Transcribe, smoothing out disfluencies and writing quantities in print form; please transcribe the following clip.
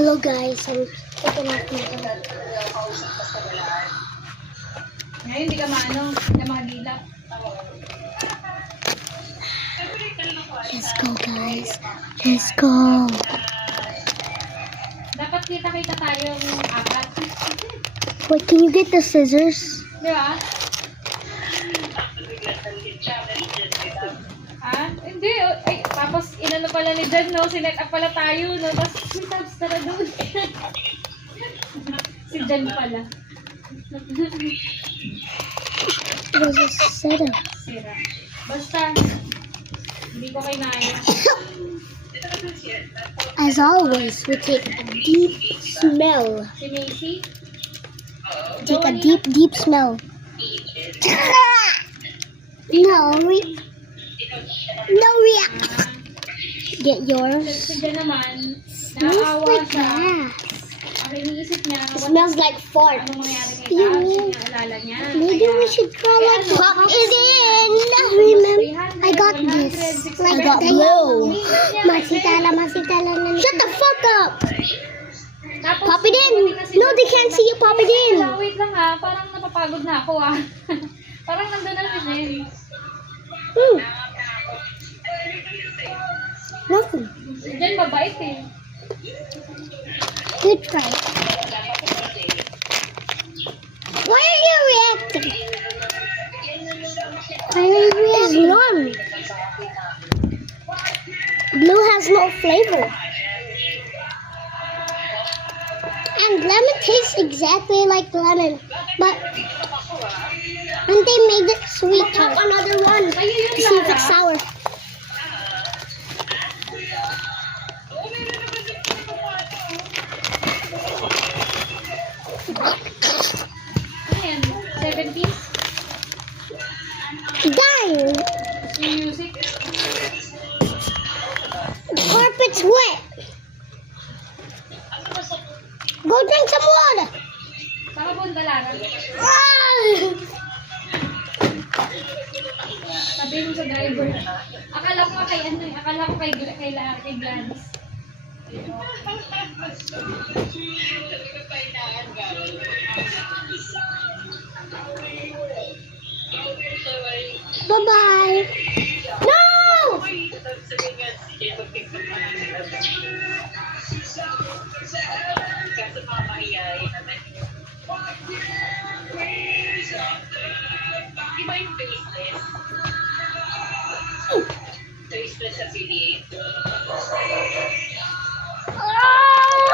Hello guys, I'm taking off my phone. Ngayon, hindi ka magila. Let's go guys. Let's go. Dapat kita-kita tayong apat. Wait, can you get the scissors? Di ba? Hindi. Ay, tapos inano pala ni Jan, no? Sinet up pala tayo, no? Tapos may tabs na doon. Si Jan pala. It was a setup. Sira. Basta, hindi ko kinaya. As always, we take a deep smell. Si Macy? Take a deep smell. No, Get yours. Si Jan naman, Smells naawa like siya. gas. Ang iniisip niya, It smells like fart. anong mangyari kay You Tabs, mean- yung naalala niya. Maybe we should try like pop it in. Remember, I got this. I got blue. Masitala na. Shut the fuck up. Tapos, Pop it in. No, they can't see you pop it in. Wait lang ha, parang napapagod na ako ah. Parang nandun na Michelle. Nothing. Diyan mabait eh. Good try. Why are you reacting? Why are you reacting? None. Blue has no flavor. And lemon tastes exactly like lemon, but and they made it sweet. Have another one to see if it's sour. Ano yan? 70s? Dang! Music? The carpet's wet. Go drink some water. Saka buong dalaran. Sabi mo sa driver. Akala ko kay ano eh. Akala ko kay Gladys. Bye-bye. No! Iba yung faceless. Faceless affiliate.